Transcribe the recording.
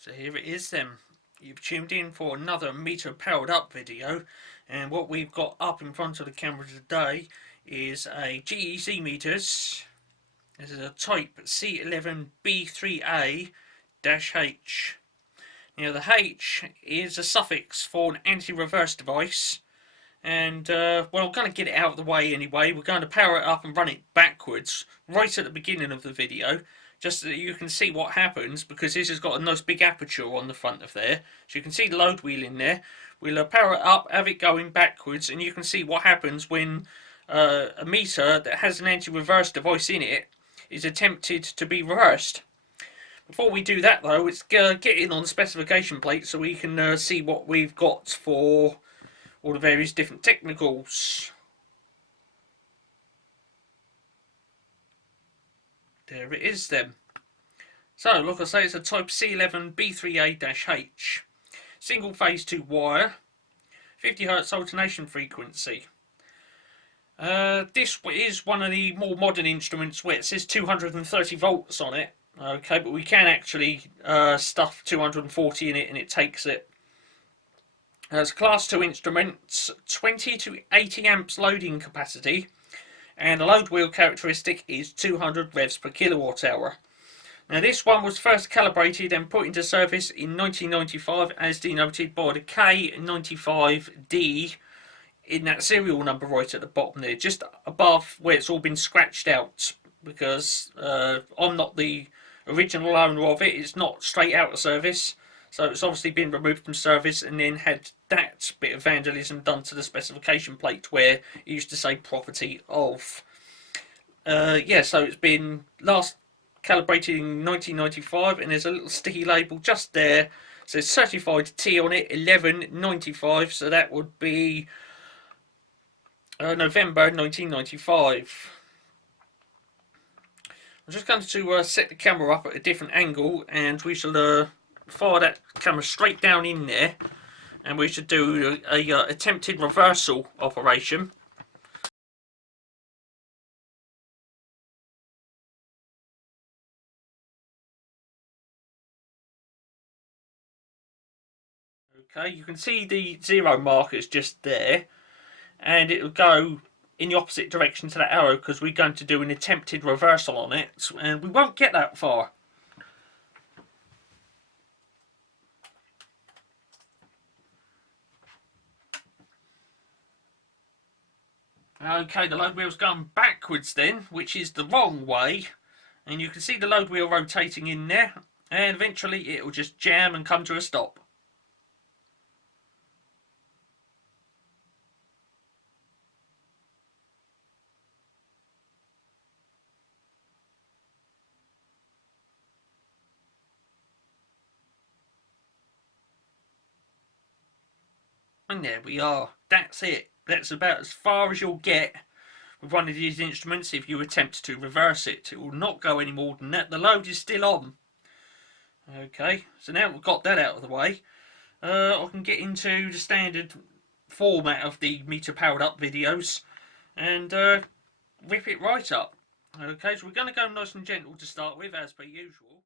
So here it is then. You've tuned in for another meter powered up video, and what we've got up in front of the camera today is a GEC meters. This is a type C11B3A-H. Now the H is a suffix for an anti-reverse device, and well, I'm going to get it out of the way anyway. We're going to power it up and run it backwards right at the beginning of the video, just so that you can see what happens, because this has got a nice big aperture on the front of there, so you can see the load wheel in there. We'll power it up, have it going backwards, and you can see what happens when a meter that has an anti-reverse device in it is attempted to be reversed. Before we do that though, let's get in on the specification plate so we can see what we've got for all the various different technicals. There it is then. So, like I say, it's a type C11B3A-H. Single phase 2 wire, 50 Hz alternation frequency. This is one of the more modern instruments where it says 230 volts on it. Okay, but we can actually stuff 240 in it and it takes it. It's a class 2 instrument, 20 to 80 amps loading capacity, and the load wheel characteristic is 200 revs per kilowatt hour. Now this one was first calibrated and put into service in 1995 as denoted by the K95D in that serial number right at the bottom there, just above where it's all been scratched out, because I'm not the original owner of it. It's not straight out of service, so it's obviously been removed from service and then had that bit of vandalism done to the specification plate where it used to say property of. Yeah, so it's been last calibrated in 1995, and there's a little sticky label just there. It says certified T on it, 1195, so that would be November 1995. I'm just going to set the camera up at a different angle, and we shall fire that camera straight down in there, and we should do a attempted reversal operation. Okay, you can see the 0 markers just there, and it will go in the opposite direction to that arrow because we're going to do an attempted reversal on it, and we won't get that far. Okay, the load wheel's going backwards then, which is the wrong way, and you can see the load wheel rotating in there, and eventually it will just jam and come to a stop. And there we are. That's it. That's about as far as you'll get with one of these instruments if you attempt to reverse it. It will not go any more than that. The load is still on. Okay, so now we've got that out of the way, I can get into the standard format of the meter powered up videos and rip it right up. Okay, so we're going to go nice and gentle to start with, as per usual.